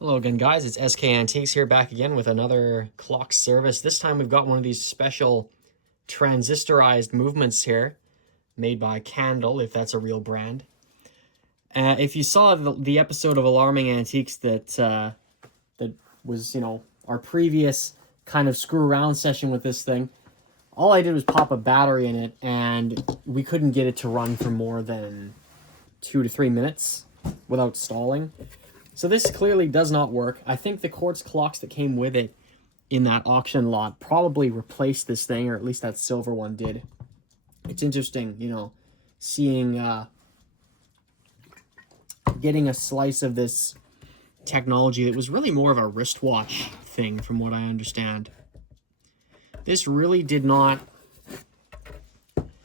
Hello again, guys. It's SK Antiques here, back again with another clock service. This time we've got one of these special transistorized movements here, made by Candle, if that's a real brand. If you saw the episode of Alarming Antiques that was, our previous kind of screw around session with this thing, all I did was pop a battery in it, and we couldn't get it to run for more than 2 to 3 minutes without stalling. So this clearly does not work. I think the quartz clocks that came with it in that auction lot probably replaced this thing, or at least that silver one did. It's interesting, seeing, getting a slice of this technology that was really more of a wristwatch thing, from what I understand. This really did not,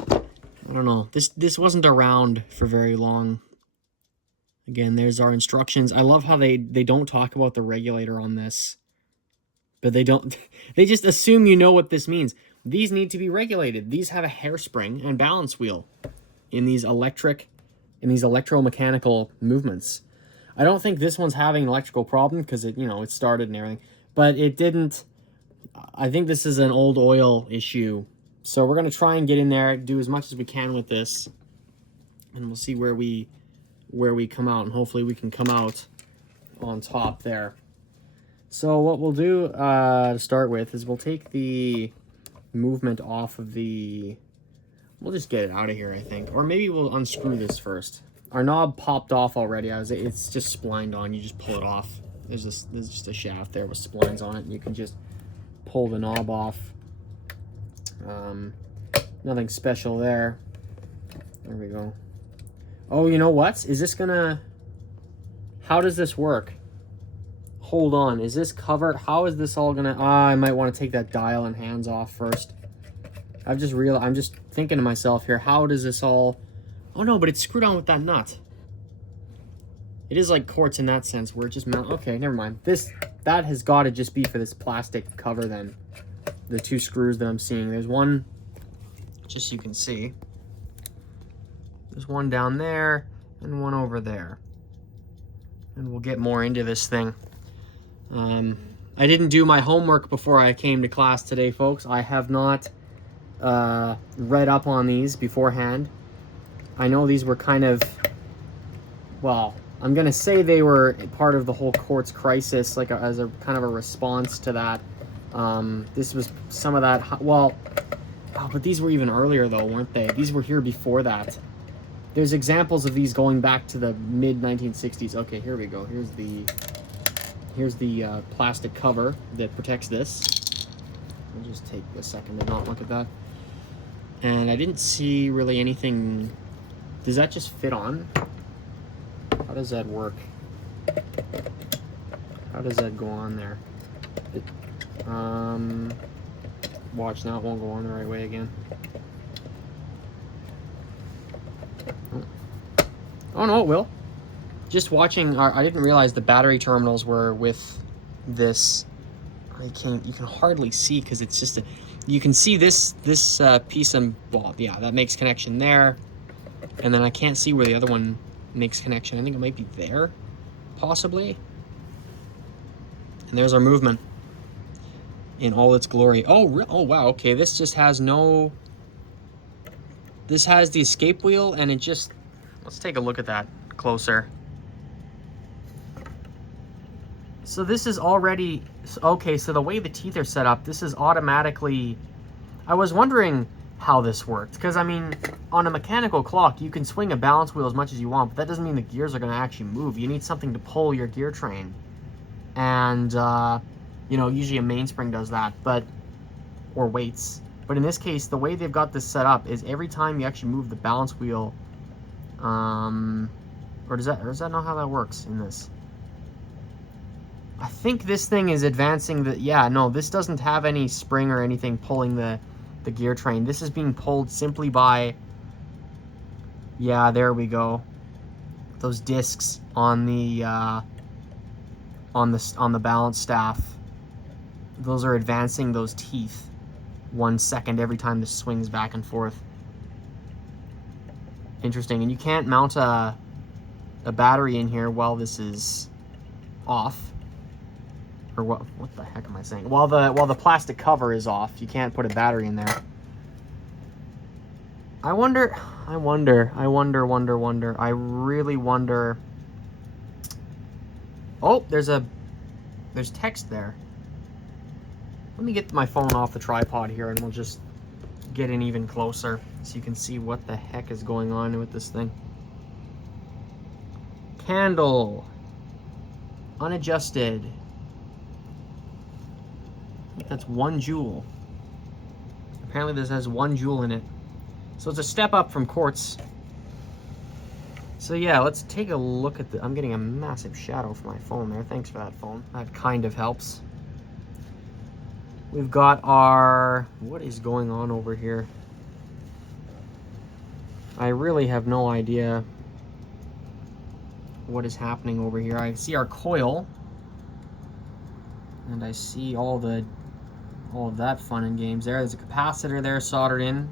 I don't know, this wasn't around for very long. Again, there's our instructions. I love how they don't talk about the regulator on this. But they don't, they just assume you know what this means. These need to be regulated. These have a hairspring and balance wheel in these electromechanical movements. I don't think this one's having an electrical problem because it started and everything. But it didn't, I think this is an old oil issue. So we're going to try and get in there, do as much as we can with this. And we'll see where we come out, and hopefully we can come out on top there. So what we'll do to start with is we'll take the movement off of the, we'll just get it out of here, I think. Or maybe we'll unscrew this first. Our knob popped off already. It's just splined on. You just pull it off. There's just a shaft there with splines on it, and you can just pull the knob off. Nothing special there. There we go. Oh, you know what? Is this gonna... How does this work? Hold on. Is this covered? How is this all gonna... I might want to take that dial and hands off first. I'm just thinking to myself here, how does this all... Oh, no, but it's screwed on with that nut. It is like quartz in that sense, where it just mount... Okay, never mind. That has got to just be for this plastic cover, then. The two screws that I'm seeing. There's one, just so you can see. There's one down there and one over there. And we'll get more into this thing. I didn't do my homework before I came to class today, folks. I have not read up on these beforehand. I know these were kind of, well, I'm going to say they were part of the whole quartz crisis, like as a kind of a response to that. This was some of that, well, oh, but these were even earlier though, weren't they? These were here before that. There's examples of these going back to the mid-1960s. Okay, here we go. Here's the plastic cover that protects this. I'll just take a second to not look at that. And I didn't see really anything. Does that just fit on? How does that work? How does that go on there? Watch, now it won't go on the right way again. Oh no, it will. Just watching, I didn't realize the battery terminals were with this. You can hardly see because it's just you can see this piece and, well, yeah, that makes connection there. And then I can't see where the other one makes connection. I think it might be there, possibly. And there's our movement in all its glory. Oh wow, okay, this just has no, this has the escape wheel, and it just, let's take a look at that closer. So this is already, okay, so the way the teeth are set up, this is automatically, I was wondering how this worked, because I mean, on a mechanical clock, you can swing a balance wheel as much as you want, but that doesn't mean the gears are going to actually move. You need something to pull your gear train. And, usually a mainspring does that, or weights. But in this case, the way they've got this set up is every time you actually move the balance wheel, or is that not how that works in this? I think this thing is advancing the, yeah, no, this doesn't have any spring or anything pulling the gear train. This is being pulled simply by, yeah, there we go. Those discs on the balance staff. Those are advancing those teeth 1 second every time this swings back and forth. Interesting. And you can't mount a battery in here while this is off. or what the heck am I saying? While the plastic cover is off, you can't put a battery in there. I really wonder. Oh, there's text there. Let me get my phone off the tripod here and we'll just get in even closer so you can see what the heck is going on with this thing. Candle. Unadjusted. I think that's 1 joule. Apparently this has 1 joule in it. So it's a step up from quartz. So yeah, let's take a look at the... I'm getting a massive shadow from my phone there. Thanks for that, phone. That kind of helps. We've got our... What is going on over here? I really have no idea what is happening over here. I see our coil. And I see all of that fun and games there. There's a capacitor there soldered in.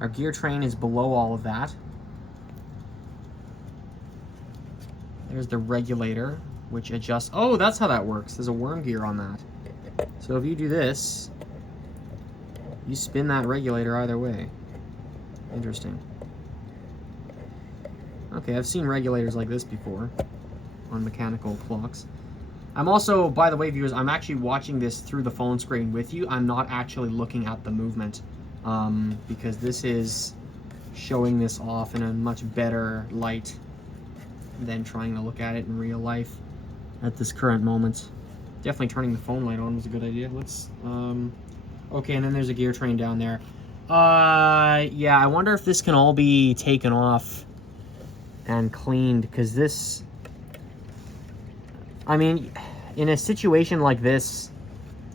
Our gear train is below all of that. There's the regulator, which adjusts... Oh, that's how that works. There's a worm gear on that. So if you do this, you spin that regulator either way. Interesting. Okay, I've seen regulators like this before on mechanical clocks. I'm also, by the way, viewers, I'm actually watching this through the phone screen with you. I'm not actually looking at the movement because this is showing this off in a much better light than trying to look at it in real life at this current moment. Definitely turning the phone light on was a good idea. Let's, okay, and then there's a gear train down there. Yeah, I wonder if this can all be taken off and cleaned, because this, I mean, in a situation like this,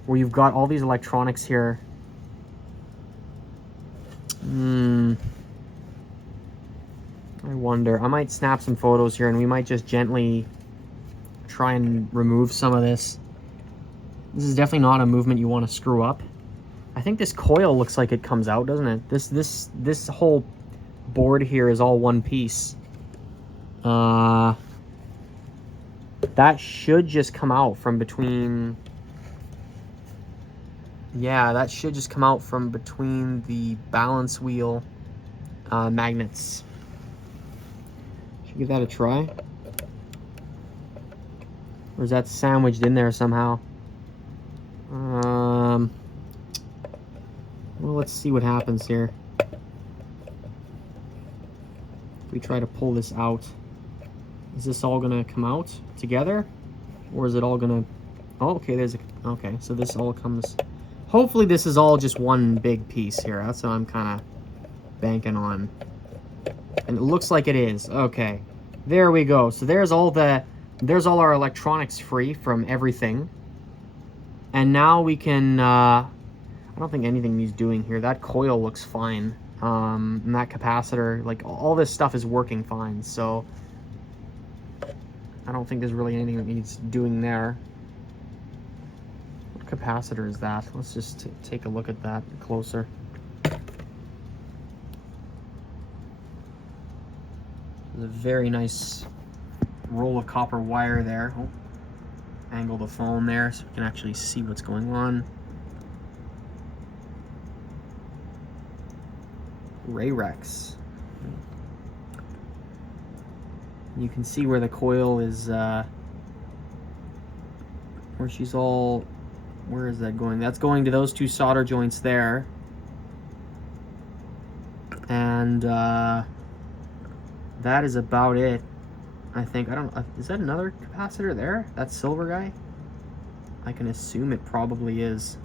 where you've got all these electronics here, I wonder, I might snap some photos here and we might just gently try and remove some of this. This is definitely not a movement you want to screw up. I think this coil looks like it comes out, doesn't it? This whole board here is all one piece. That should just come out from between... Yeah, that should just come out from between the balance wheel magnets. Should give that a try. Or is that sandwiched in there somehow? Well, let's see what happens here. If we try to pull this out, is this all gonna come out together? Or is it all gonna... Oh, okay, there's a... Okay, so this all comes... Hopefully this is all just one big piece here. That's what I'm kind of banking on. And it looks like it is. Okay, there we go. So there's all our electronics free from everything. And now we can... I don't think anything needs doing here. That coil looks fine. And that capacitor, like all this stuff is working fine. So I don't think there's really anything that needs doing there. What capacitor is that? Let's just take a look at that closer. There's a very nice roll of copper wire there. Oh, angle the phone there so we can actually see what's going on. Rayrex. You can see where the coil is, where she's all, where is that going? That's going to those two solder joints there. And that is about it, I think. I don't, is that another capacitor there? That silver guy? I can assume it probably is.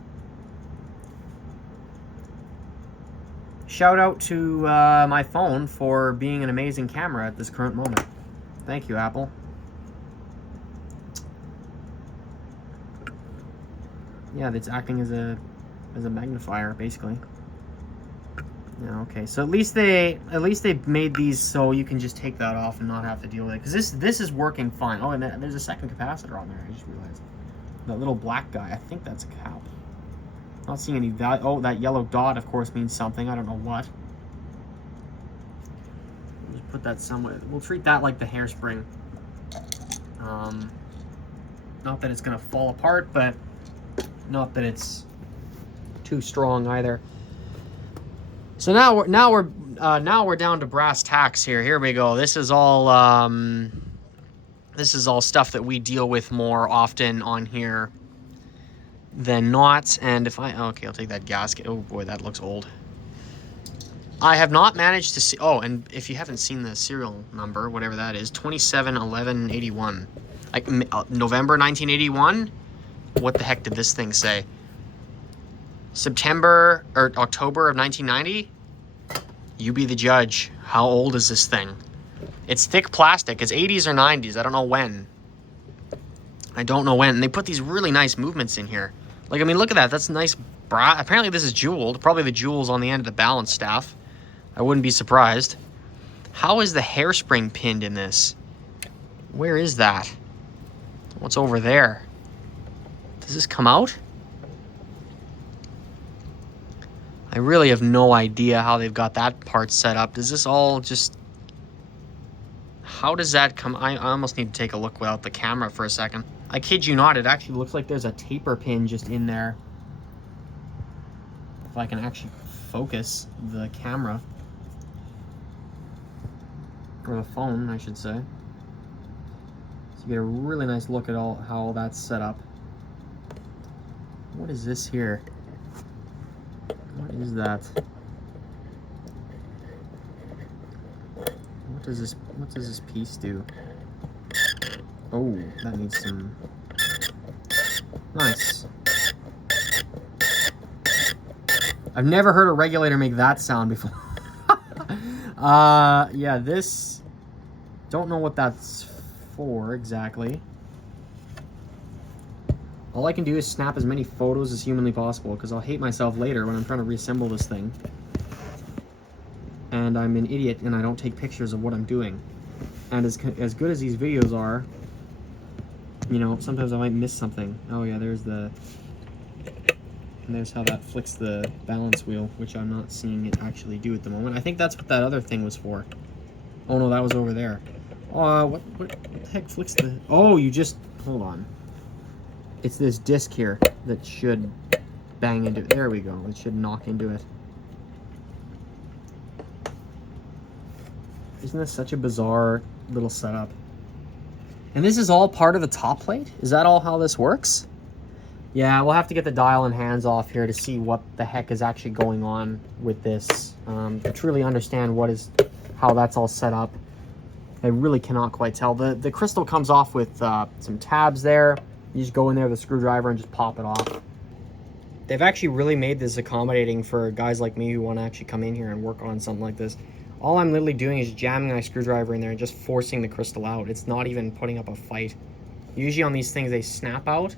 Shout out to my phone for being an amazing camera at this current moment. Thank you, Apple. Yeah, it's acting as a magnifier, basically. Yeah, okay. So at least they made these so you can just take that off and not have to deal with it. Because this is working fine. Oh, and there's a second capacitor on there. I just realized. That little black guy. I think that's a cap. Not seeing any value. Oh, that yellow dot, of course, means something. I don't know what. We'll just put that somewhere. We'll treat that like the hairspring. Not that it's gonna fall apart, but not that it's too strong either. So now we're down to brass tacks here. Here we go. This is all stuff that we deal with more often on here than not. And if I'll take that gasket. Oh boy, that looks old. I have not managed to see. Oh, and if you haven't seen the serial number, whatever that is, 271181, like November 1981. What the heck did this thing say? September or October of 1990? You be the judge. How old is this thing? It's thick plastic. It's 80s or 90s. I don't know when. And they put these really nice movements in here. Like, I mean, look at that. That's nice brass. Apparently this is jeweled. Probably the jewels on the end of the balance staff. I wouldn't be surprised. How is the hairspring pinned in this? Where is that? What's over there? Does this come out? I really have no idea how they've got that part set up. Does this all just... How does that come? I almost need to take a look without the camera for a second. I kid you not, it actually looks like there's a taper pin just in there. If I can actually focus the camera. Or the phone, I should say. So you get a really nice look at how all that's set up. What is this here? What is that? What does this piece do? Oh, that needs some... Nice. I've never heard a regulator make that sound before. Yeah, this... Don't know what that's for exactly. All I can do is snap as many photos as humanly possible, because I'll hate myself later when I'm trying to reassemble this thing. And I'm an idiot and I don't take pictures of what I'm doing. And as good as these videos are, you know, sometimes I might miss something. Oh yeah, there's how that flicks the balance wheel, which I'm not seeing it actually do at the moment. I think that's what that other thing was for. Oh no, that was over there. What the heck flicks the... Oh, you just... Hold on. It's this disc here that should bang into it. There we go. It should knock into it. Isn't this such a bizarre little setup? And this is all part of the top plate? Is that all how this works? Yeah, we'll have to get the dial and hands off here to see what the heck is actually going on with this. To truly understand how that's all set up. I really cannot quite tell. The crystal comes off with some tabs there. You just go in there with a screwdriver and just pop it off. They've actually really made this accommodating for guys like me who want to actually come in here and work on something like this. All I'm literally doing is jamming my screwdriver in there and just forcing the crystal out. It's not even putting up a fight. Usually on these things they snap out,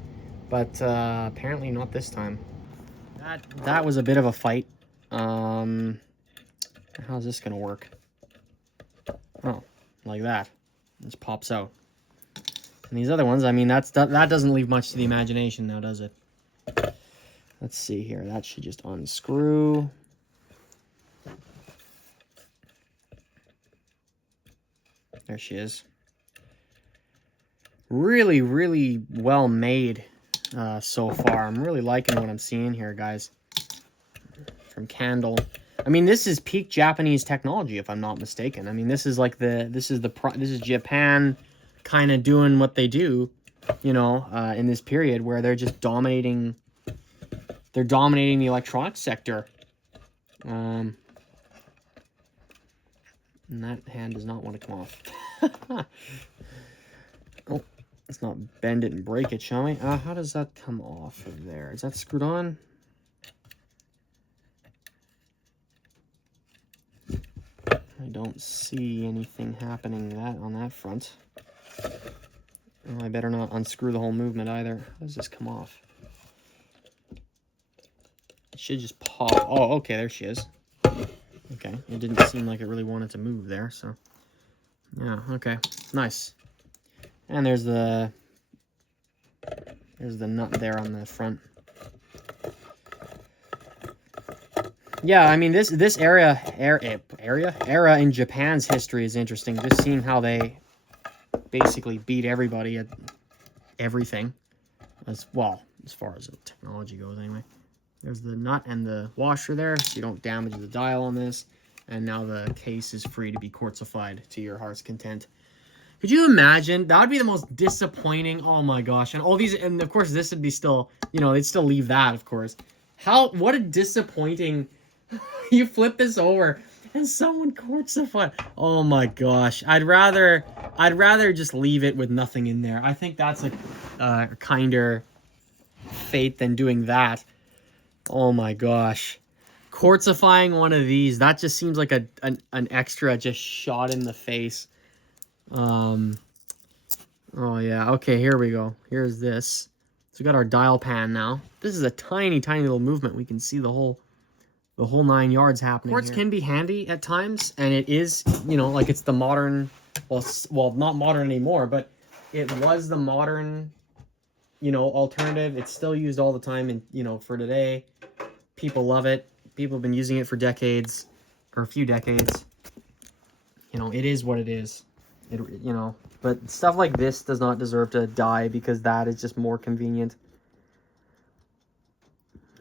but apparently not this time. That was a bit of a fight. How's this gonna work? Oh, like that. It just pops out. And these other ones, I mean, that doesn't leave much to the imagination now, does it? Let's see here. That should just unscrew. There she is. Really, really well made so far. I'm really liking what I'm seeing here, guys. From Candle. I mean, this is peak Japanese technology, if I'm not mistaken. I mean, this is like this is Japan kind of doing what they do, you know, in this period where they're just dominating. They're dominating the electronics sector. And that hand does not want to come off. Oh, let's not bend it and break it, shall we? How does that come off of there? Is that screwed on? I don't see anything happening on that front. Well, I better not unscrew the whole movement either. How does this come off? It should just pop. Oh, okay, there she is. Okay, it didn't seem like it really wanted to move there, so... Yeah, okay, nice. And there's the nut there on the front. Yeah, I mean, this era in Japan's history is interesting. Just seeing how they basically beat everybody at everything. As well, as far as the technology goes anyway. There's the nut and the washer there, so you don't damage the dial on this. And now the case is free to be quartzified to your heart's content. Could you imagine? That would be the most disappointing. Oh my gosh. And all these, and of course this would be still, you know, they'd still leave that, of course. What a disappointing, you flip this over and someone quartzified. Oh my gosh. I'd rather just leave it with nothing in there. I think that's a kinder fate than doing that. Oh my gosh. Quartzifying one of these, that just seems like an extra just shot in the face. Oh yeah, okay, here we go. Here's this. So we got our dial pan now. This is a tiny little movement. We can see the whole 9 yards happening. Quartz can be handy at times, and it is, you know, like it's the modern, well, not modern anymore, but it was the modern, you know, alternative. It's still used all the time, and you know, for today, people love it. People have been using it for decades, or a few decades. You know, it is what it is. It, you know, but stuff like this does not deserve to die because that is just more convenient.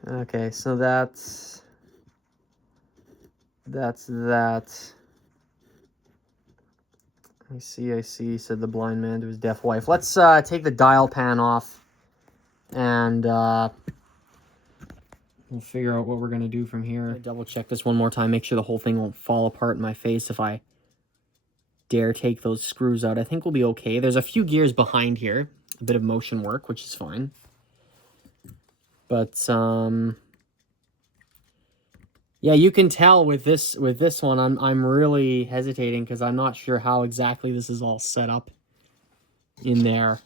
Okay, so that's that. I see, said the blind man to his deaf wife. Let's take the dial pan off, and we'll figure out what we're going to do from here. Double check this one more time, make sure the whole thing won't fall apart in my face if I dare take those screws out. I think we'll be okay. There's a few gears behind here, a bit of motion work, which is fine. But yeah, you can tell with this one, I'm really hesitating because I'm not sure how exactly this is all set up in there,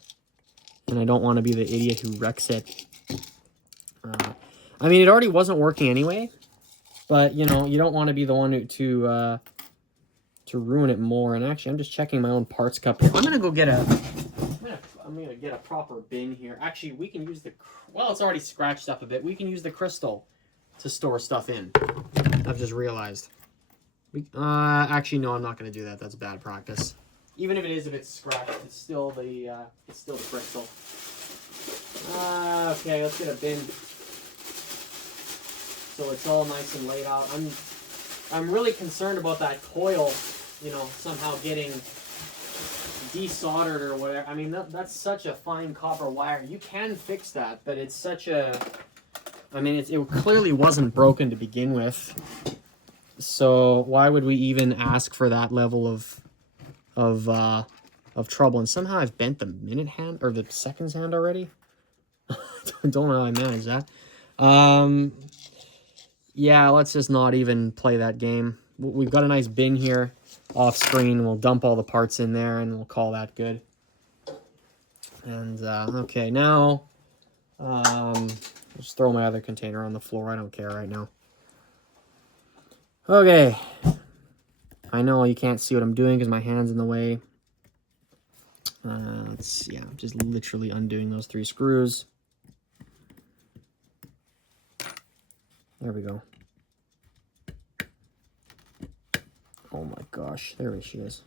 and I don't want to be the idiot who wrecks it. I mean, it already wasn't working anyway, but you know, you don't want to be the one to ruin it more. And actually, I'm just checking my own parts cup here. I'm gonna go get I'm gonna get a proper bin here. Actually, we can use well, it's already scratched up a bit. We can use the crystal to store stuff in. I've just realized. Actually, no, I'm not gonna do that. That's bad practice. Even if it's scratched, it's still the crystal. Okay, let's get a bin. So it's all nice and laid out. I'm really concerned about that coil, you know, somehow getting desoldered or whatever. I mean, that's such a fine copper wire. You can fix that, but it's such a... I mean, it clearly wasn't broken to begin with. So why would we even ask for that level of trouble? And somehow I've bent the minute hand, or the seconds hand already. Don't know how I managed that. Yeah, let's just not even play that game. We've got a nice bin here off screen. We'll dump all the parts in there and we'll call that good. And okay, now I'll just throw my other container on the floor. I don't care right now. Okay. I know you can't see what I'm doing because my hand's in the way. Let's see. Yeah, I'm just literally undoing those 3 screws. There we go. Oh my gosh, there she is.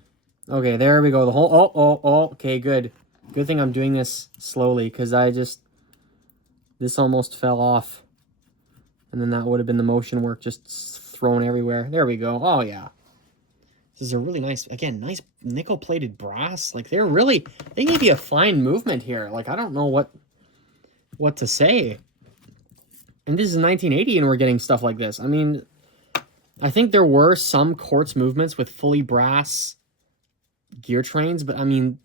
Okay, there we go. The whole, okay, good. Good thing I'm doing this slowly, because this almost fell off. And then that would have been the motion work just thrown everywhere. There we go. Oh yeah. This is a really nice, again, nice nickel-plated brass. Like, they gave you a fine movement here. Like, I don't know what to say. And this is 1980 and we're getting stuff like this. I mean, I think there were some quartz movements with fully brass gear trains, but I mean,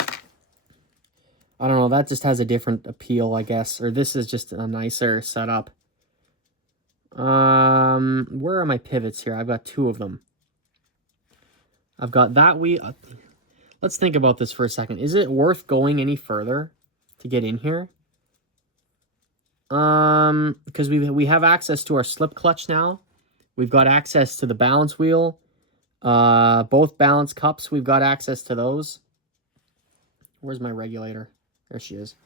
I don't know, that just has a different appeal, I guess. Or this is just a nicer setup. Where are my pivots here? I've got 2 of them. I've got that wheel. Let's think about this for a second. Is it worth going any further to get in here? Because we have access to our slip clutch now. We've got access to the balance wheel. Both balance cups, we've got access to those. Where's my regulator? There she is.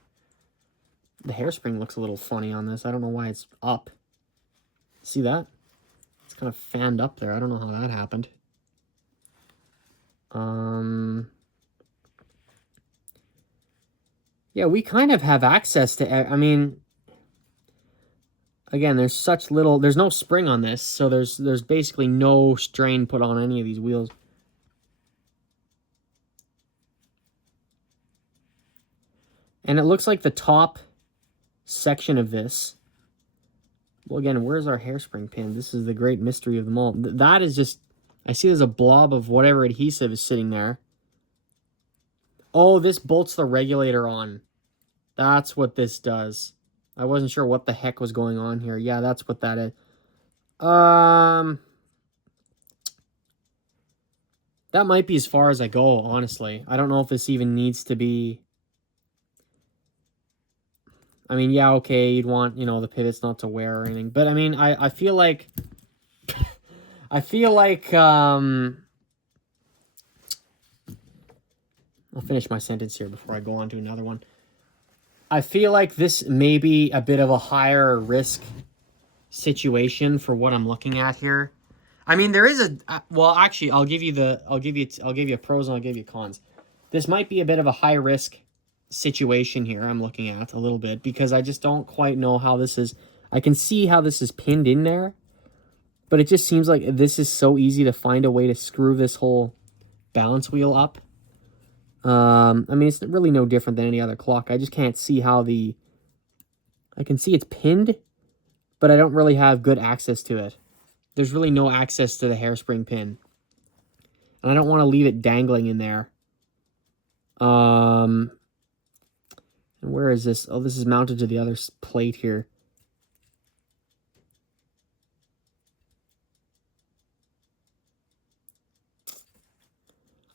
The hairspring looks a little funny on this. I don't know why it's up. See that? It's kind of fanned up there. I don't know how that happened. Yeah, we kind of have access to, I mean, again, there's such little, there's no spring on this, so there's basically no strain put on any of these wheels. And it looks like the top section of this, well, again, where's our hairspring pin? This is the great mystery of them all. That is just, I see there's a blob of whatever adhesive is sitting there. Oh, this bolts the regulator on. That's what this does. I wasn't sure what the heck was going on here. Yeah, that's what that is. That might be as far as I go, honestly. I don't know if this even needs to be... I mean, yeah, okay, you'd want, you know, the pivots not to wear or anything. But, I mean, I feel like... I feel like, I'll finish my sentence here before I go on to another one. I feel like this may be a bit of a higher risk situation for what I'm looking at here. I mean, there is a... well, actually, I'll give you pros and I'll give you cons. This might be a bit of a high risk situation here I'm looking at a little bit because I just don't quite know how this is. I can see how this is pinned in there, but it just seems like this is so easy to find a way to screw this whole balance wheel up. I mean, it's really no different than any other clock. I just can't see how I can see it's pinned, but I don't really have good access to it. There's really no access to the hairspring pin. And I don't want to leave it dangling in there. And where is this? Oh, this is mounted to the other plate here.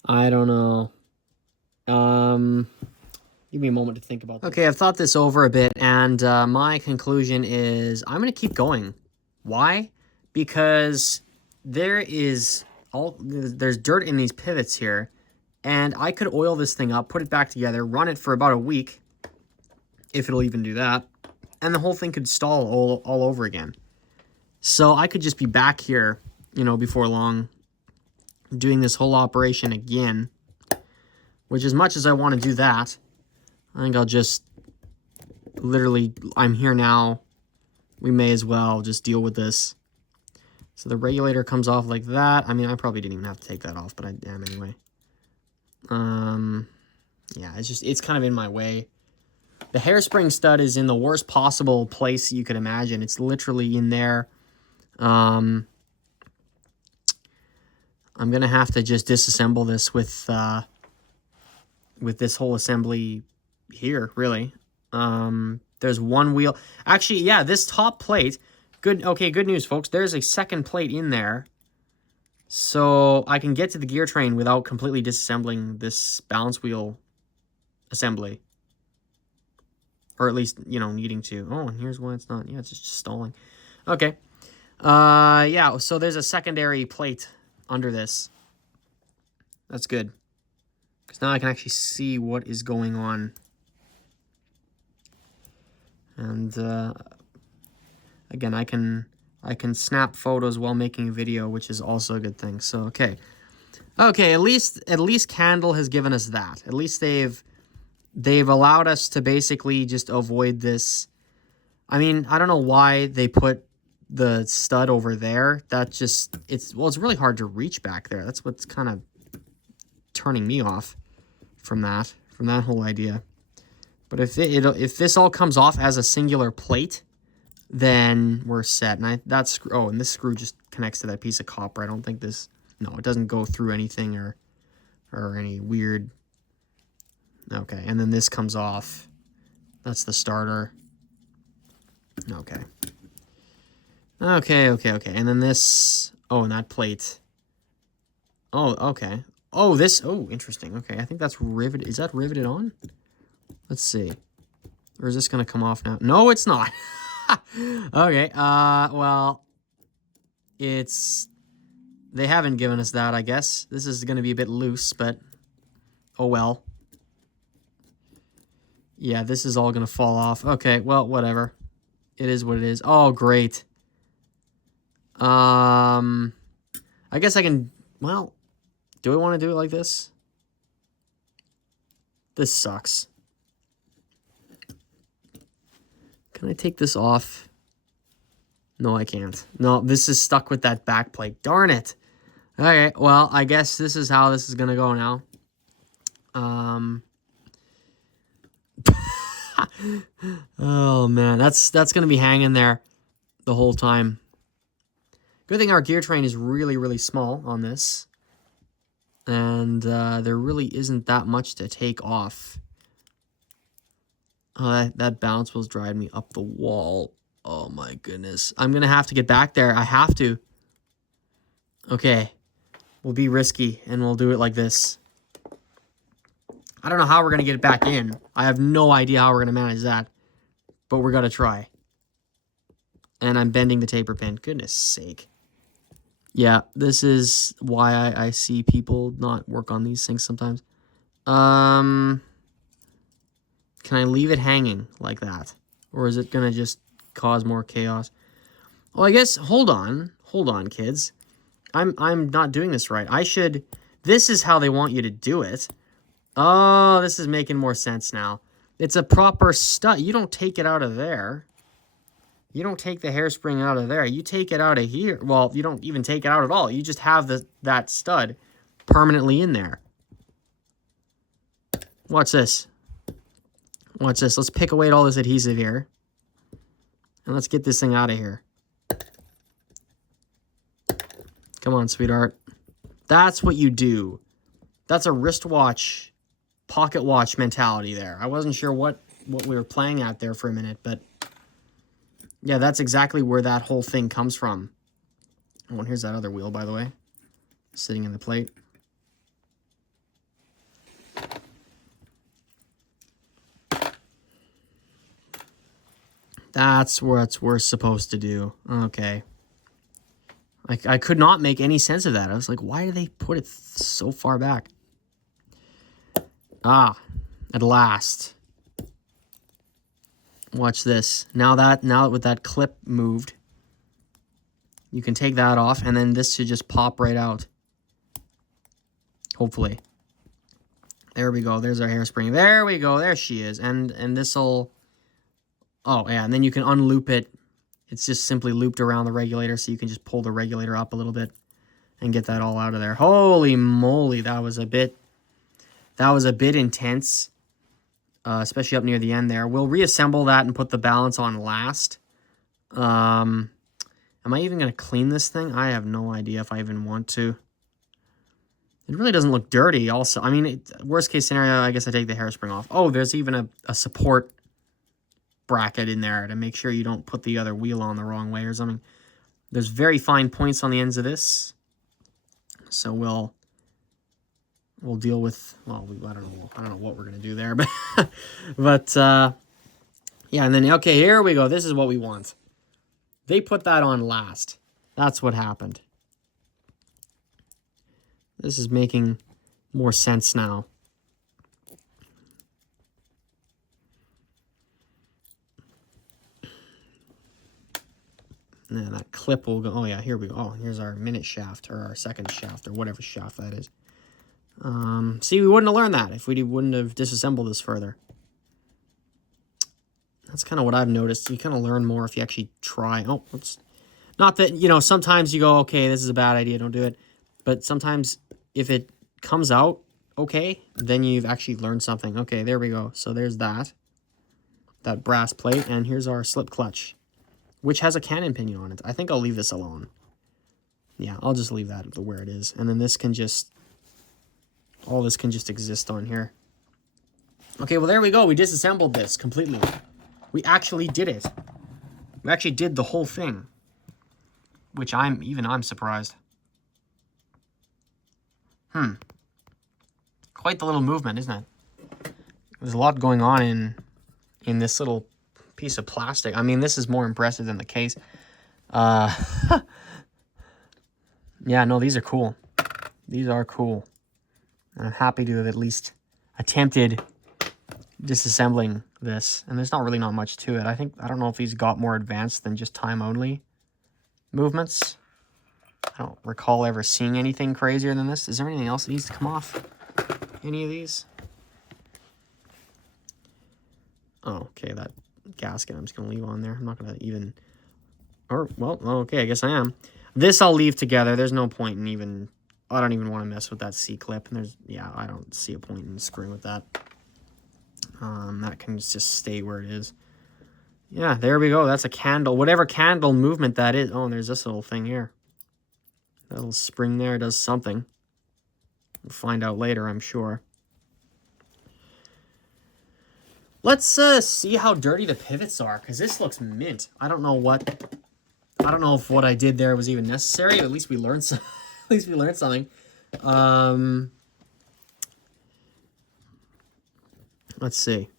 I don't know. Give me a moment to think about this. Okay, I've thought this over a bit, and my conclusion is I'm going to keep going. Why? Because there's dirt in these pivots here, and I could oil this thing up, put it back together, run it for about a week, if it'll even do that, and the whole thing could stall all over again. So I could just be back here, you know, before long, doing this whole operation again, which as much as I want to do that, I think I'll just literally, I'm here now, we may as well just deal with this. So the regulator comes off like that. I mean, I probably didn't even have to take that off, but I am anyway. Yeah, it's kind of in my way. The hairspring stud is in the worst possible place you could imagine. It's literally in there. I'm going to have to just disassemble this with this whole assembly here, really. There's one wheel. Actually, yeah, this top plate... Good news, folks. There's a second plate in there. So I can get to the gear train without completely disassembling this balance wheel assembly. Or at least, you know, needing to. Oh, and here's why it's not. Yeah, it's just stalling. Okay. Yeah, so there's a secondary plate under this. That's good. Because now I can actually see what is going on. And, again, I can snap photos while making a video, which is also a good thing. So, okay. Okay, at least Candle has given us that. At least they've allowed us to basically just avoid this. I mean, I don't know why they put the stud over there. That just, it's really hard to reach back there. That's what's kind of turning me off from that whole idea. But if this all comes off as a singular plate, then we're set. And and this screw just connects to that piece of copper. I don't think this, no, it doesn't go through anything or any weird. Okay, and then this comes off. That's the starter. Okay. Okay. And then this, oh, and that plate. Oh, okay. Oh, interesting. Okay, I think that's riveted. Is that riveted on? Let's see. Or is this going to come off now? No, it's not. Okay, well, they haven't given us that, I guess. This is going to be a bit loose, but oh well. Yeah, this is all going to fall off. Okay, well, whatever. It is what it is. Oh, great. I guess I can, well, do I want to do it like this? This sucks. Can I take this off? No, I can't. No, this is stuck with that back plate. Darn it. Okay, well, I guess this is how this is going to go now. Oh, man. That's going to be hanging there the whole time. Good thing our gear train is really, really small on this. And there really isn't that much to take off. Oh, that balance wheel's driving me up the wall. Oh, my goodness. I'm going to have to get back there. I have to. Okay. We'll be risky, and we'll do it like this. I don't know how we're going to get it back in. I have no idea how we're going to manage that. But we're going to try. And I'm bending the taper pin. Goodness sake. Yeah, this is why I see people not work on these things sometimes. Can I leave it hanging like that? Or is it going to just cause more chaos? Well, I guess, hold on. Hold on, kids. I'm not doing this right. I should... This is how they want you to do it. Oh, this is making more sense now. It's a proper stud. You don't take it out of there. You don't take the hairspring out of there. You take it out of here. Well, you don't even take it out at all. You just have that stud permanently in there. Watch this. Watch this. Let's pick away all this adhesive here. And let's get this thing out of here. Come on, sweetheart. That's what you do. That's a wristwatch, pocket watch mentality there. I wasn't sure what we were playing at there for a minute, but yeah, that's exactly where that whole thing comes from. Oh, and here's that other wheel, by the way, sitting in the plate. That's what we're supposed to do. Okay. I could not make any sense of that. I was like, why do they put it so far back? Ah, at last. Watch this. Now with that clip moved, you can take that off, and then this should just pop right out. Hopefully. There we go. There's our hairspring. There we go. There she is. And this'll... Oh, yeah, and then you can unloop it. It's just simply looped around the regulator, so you can just pull the regulator up a little bit and get that all out of there. Holy moly, that was a bit intense, especially up near the end there. We'll reassemble that and put the balance on last. Am I even going to clean this thing? I have no idea if I even want to. It really doesn't look dirty also. I mean, worst case scenario, I guess I take the hairspring off. Oh, there's even a support bracket in there to make sure you don't put the other wheel on the wrong way or something. There's very fine points on the ends of this, so we'll deal with, well, I don't know what we're gonna do there, but yeah. And then, okay, here we go. This is what we want. They put that on last. That's what happened. This is making more sense now. And then that clip will go. Oh, yeah, here we go. Oh, here's our minute shaft, or our second shaft, or whatever shaft that is. See, we wouldn't have learned that if we wouldn't have disassembled this further. That's kind of what I've noticed. You kind of learn more if you actually try. Oh, it's not that, you know, sometimes you go, okay, this is a bad idea, don't do it. But sometimes if it comes out okay, then you've actually learned something. Okay, there we go. So there's that brass plate, and here's our slip clutch, which has a cannon pinion on it. I think I'll leave this alone. Yeah, I'll just leave that where it is. And then this can just, all this can just exist on here. Okay, well, there we go. We disassembled this completely. We actually did it. We actually did the whole thing, which I'm surprised. Quite the little movement, isn't it? There's a lot going on in this little piece of plastic. I mean, this is more impressive than the case. Yeah, no, these are cool. These are cool. I'm happy to have at least attempted disassembling this. And there's not much to it. I don't know if these got more advanced than just time only movements. I don't recall ever seeing anything crazier than this. Is there anything else that needs to come off? Any of these? Oh, okay, gasket I'm just going to leave on there. I'm not going to even... Or, well, okay, I guess I am. This I'll leave together. There's no point in even... I don't even want to mess with that C-clip. And there's... Yeah, I don't see a point in screwing with that. That can just stay where it is. Yeah, there we go. That's a candle. Whatever candle movement that is. Oh, and there's this little thing here. That little spring there does something. We'll find out later, I'm sure. Let's see how dirty the pivots are, because this looks mint. I don't know if what I did there was even necessary. At least we learned some, at least we learned something. Let's see.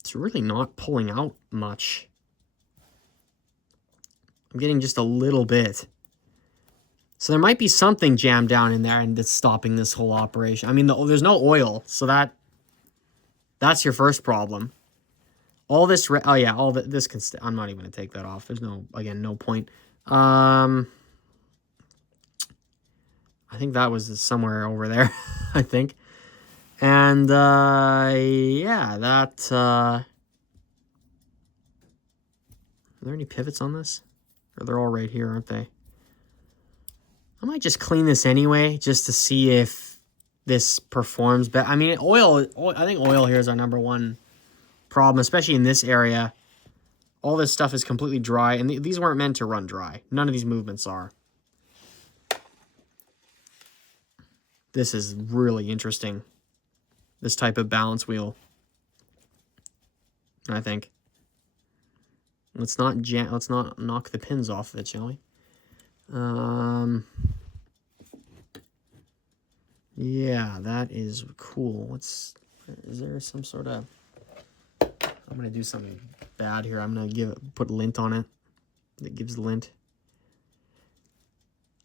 It's really not pulling out much. I'm getting just a little bit. So there might be something jammed down in there and it's stopping this whole operation. I mean, there's no oil, so that's your first problem. All this, oh yeah, this can stay. I'm not even going to take that off. There's no, again, no point. I think that was somewhere over there, I think. And, yeah, that, are there any pivots on this? Or they're all right here, aren't they? I might just clean this anyway, just to see if this performs better. I mean, oil, I think oil here is our #1 problem, especially in this area. All this stuff is completely dry, and these weren't meant to run dry. None of these movements are. This is really interesting, this type of balance wheel, I think. Let's not knock the pins off of it, shall we? Yeah, that is cool. Is there some sort of... I'm going to do something bad here. I'm going to put lint on it. That gives lint.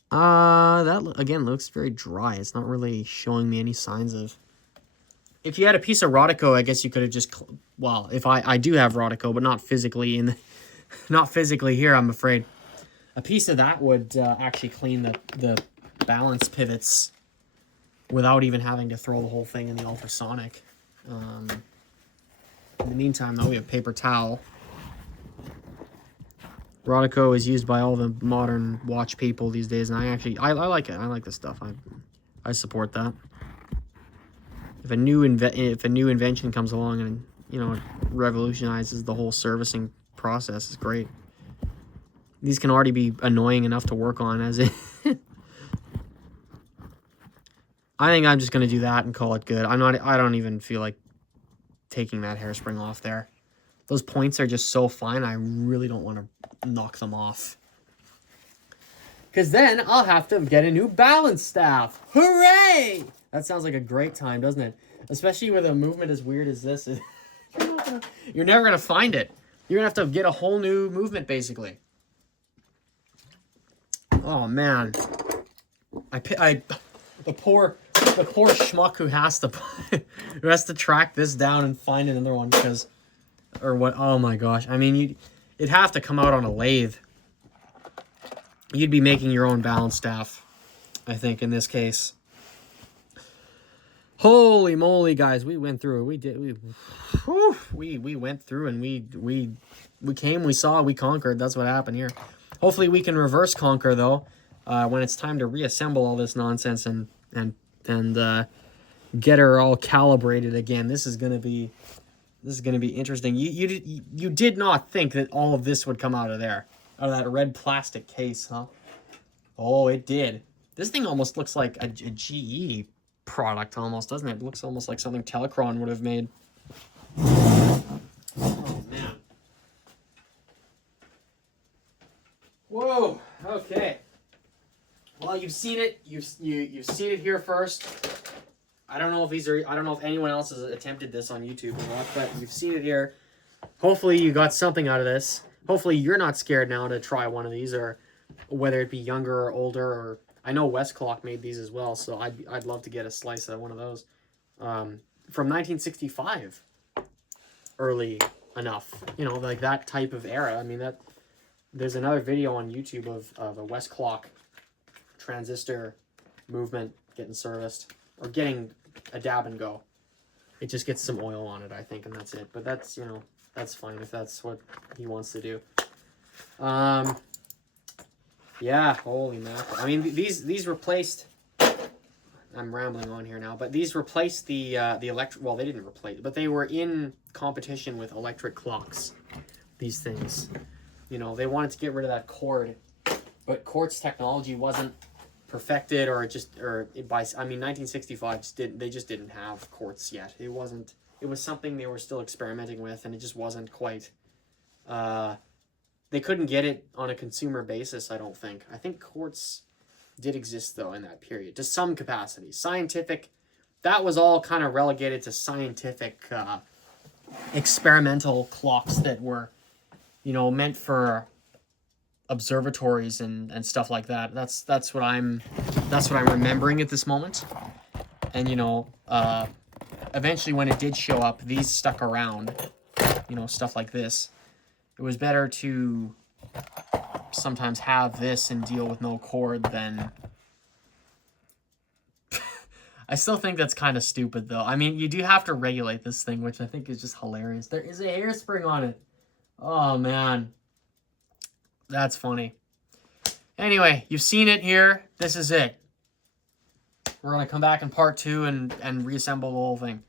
That, again, looks very dry. It's not really showing me any signs of... If you had a piece of Rodico, I guess you could have just... Well, if I do have Rodico, but not physically not physically here, I'm afraid. A piece of that would actually clean the balance pivots without even having to throw the whole thing in the ultrasonic. In the meantime, though, we have paper towel. Rodico is used by all the modern watch people these days, and I like it. I like this stuff. I support that. If a new invention comes along and, you know, it revolutionizes the whole servicing process, it's great. These can already be annoying enough to work on as it. I think I'm just gonna do that and call it good. I don't even feel like taking that hairspring off there. Those points are just so fine. I really don't want to knock them off. Because then I'll have to get a new balance staff. Hooray! That sounds like a great time, doesn't it? Especially with a movement as weird as this. You're never gonna find it. You're gonna have to get a whole new movement, basically. Oh man, the poor schmuck who has to track this down and find another one because, or what? Oh my gosh! I mean, it'd have to come out on a lathe. You'd be making your own balance staff, I think, in this case. Holy moly, guys! We went through it. We went through and we came, we saw, we conquered. That's what happened here. Hopefully we can reverse conquer, though, when it's time to reassemble all this nonsense and get her all calibrated again. This is gonna be interesting. You did not think that all of this would come out of there, out of that red plastic case, huh? Oh, it did. This thing almost looks like a GE product, almost, doesn't it? It looks almost like something Telecron would have made. Oh man. Whoa. Okay. Well, you've seen it. You've seen it here first. I don't know if anyone else has attempted this on YouTube or not, but you've seen it here. Hopefully you got something out of this. Hopefully you're not scared now to try one of these, or whether it be younger or older, or I know Westclock made these as well, so I'd love to get a slice of one of those. From 1965, early enough, you know, like that type of era. I mean, there's another video on YouTube of a Westclock transistor movement getting serviced or getting a dab and go. It just gets some oil on it, I think, and that's it. But that's, you know, that's fine if that's what he wants to do. Yeah, holy mackerel. I mean, these replaced. I'm rambling on here now, but these replaced the electric. Well, they didn't replace, but they were in competition with electric clocks. These things, you know, they wanted to get rid of that cord, but quartz technology wasn't perfected, or by 1965 they just didn't have quartz yet. It wasn't. It was something they were still experimenting with, and it just wasn't quite. They couldn't get it on a consumer basis, I don't think. I think quartz did exist, though, in that period, to some capacity. Scientific, that was all kind of relegated to scientific experimental clocks that were, you know, meant for observatories and stuff like that. That's what I'm remembering at this moment. And, you know, eventually when it did show up, these stuck around, you know, stuff like this. It was better to sometimes have this and deal with no cord than... I still think that's kind of stupid, though. I mean, you do have to regulate this thing, which I think is just hilarious. There is a hairspring on it. Oh, man. That's funny. Anyway, you've seen it here. This is it. We're going to come back in part 2 and reassemble the whole thing.